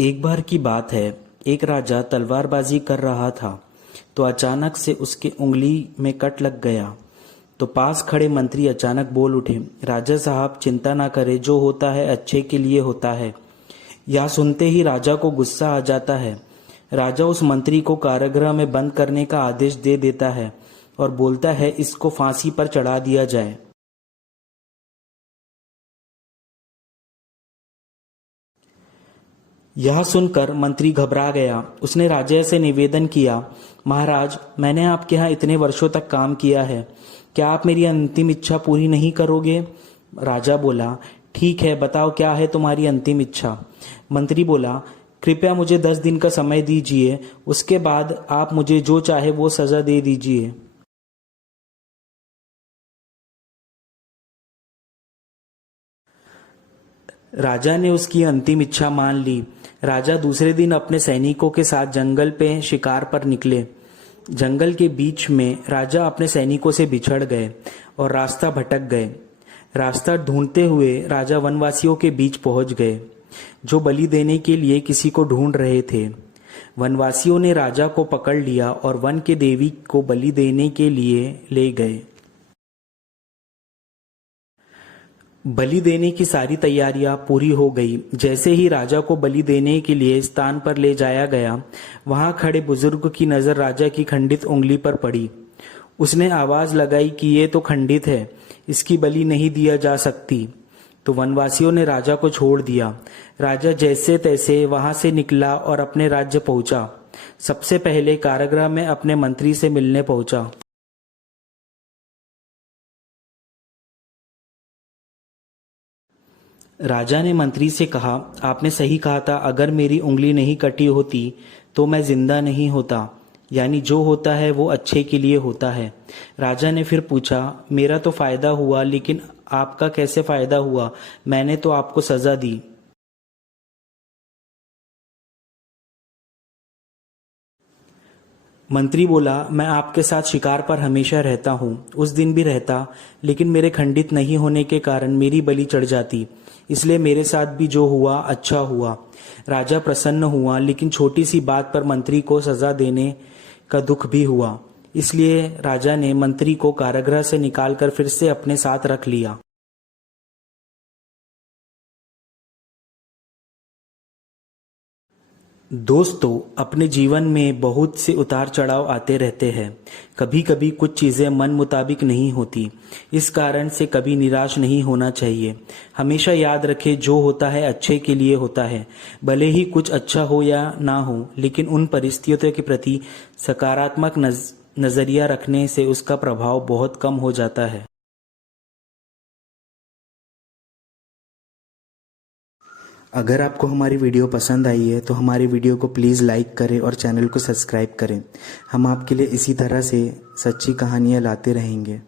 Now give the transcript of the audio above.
एक बार की बात है, एक राजा तलवारबाजी कर रहा था तो अचानक से उसके उंगली में कट लग गया। तो पास खड़े मंत्री अचानक बोल उठे, राजा साहब चिंता ना करें, जो होता है अच्छे के लिए होता है। यह सुनते ही राजा को गुस्सा आ जाता है। राजा उस मंत्री को कारागृह में बंद करने का आदेश दे देता है और बोलता है इसको फांसी पर चढ़ा दिया जाए। यह सुनकर मंत्री घबरा गया। उसने राजा से निवेदन किया, महाराज, मैंने आपके यहाँ इतने वर्षों तक काम किया है, क्या आप मेरी अंतिम इच्छा पूरी नहीं करोगे? राजा बोला, ठीक है, बताओ क्या है तुम्हारी अंतिम इच्छा। मंत्री बोला, कृपया मुझे 10 दिन का समय दीजिए, उसके बाद आप मुझे जो चाहे वो सजा दे दीजिए। राजा ने उसकी अंतिम इच्छा मान ली। राजा दूसरे दिन अपने सैनिकों के साथ जंगल पे शिकार पर निकले। जंगल के बीच में राजा अपने सैनिकों से बिछड़ गए और रास्ता भटक गए। रास्ता ढूंढते हुए राजा वनवासियों के बीच पहुंच गए, जो बलि देने के लिए किसी को ढूंढ रहे थे। वनवासियों ने राजा को पकड़ लिया और वन के देवी को बलि देने के लिए ले गए। बलि देने की सारी तैयारियां पूरी हो गई। जैसे ही राजा को बलि देने के लिए स्थान पर ले जाया गया, वहां खड़े बुजुर्ग की नजर राजा की खंडित उंगली पर पड़ी। उसने आवाज लगाई कि ये तो खंडित है, इसकी बलि नहीं दिया जा सकती। तो वनवासियों ने राजा को छोड़ दिया। राजा जैसे तैसे वहां से निकला और अपने राज्य पहुंचा। सबसे पहले कारागृह में अपने मंत्री से मिलने पहुंचा। राजा ने मंत्री से कहा, आपने सही कहा था, अगर मेरी उंगली नहीं कटी होती तो मैं जिंदा नहीं होता। यानी जो होता है वो अच्छे के लिए होता है। राजा ने फिर पूछा, मेरा तो फायदा हुआ, लेकिन आपका कैसे फायदा हुआ? मैंने तो आपको सजा दी। मंत्री बोला, मैं आपके साथ शिकार पर हमेशा रहता हूँ, उस दिन भी रहता, लेकिन मेरे खंडित नहीं होने के कारण मेरी बलि चढ़ जाती, इसलिए मेरे साथ भी जो हुआ अच्छा हुआ। राजा प्रसन्न हुआ, लेकिन छोटी सी बात पर मंत्री को सजा देने का दुख भी हुआ। इसलिए राजा ने मंत्री को कारागृह से निकालकर फिर से अपने साथ रख लिया। दोस्तों, अपने जीवन में बहुत से उतार चढ़ाव आते रहते हैं। कभी कभी कुछ चीज़ें मन मुताबिक नहीं होती, इस कारण से कभी निराश नहीं होना चाहिए। हमेशा याद रखें, जो होता है अच्छे के लिए होता है। भले ही कुछ अच्छा हो या ना हो, लेकिन उन परिस्थितियों के प्रति सकारात्मक नज़रिया रखने से उसका प्रभाव बहुत कम हो जाता है। अगर आपको हमारी वीडियो पसंद आई है तो हमारी वीडियो को प्लीज़ लाइक करें और चैनल को सब्सक्राइब करें। हम आपके लिए इसी तरह से सच्ची कहानियाँ लाते रहेंगे।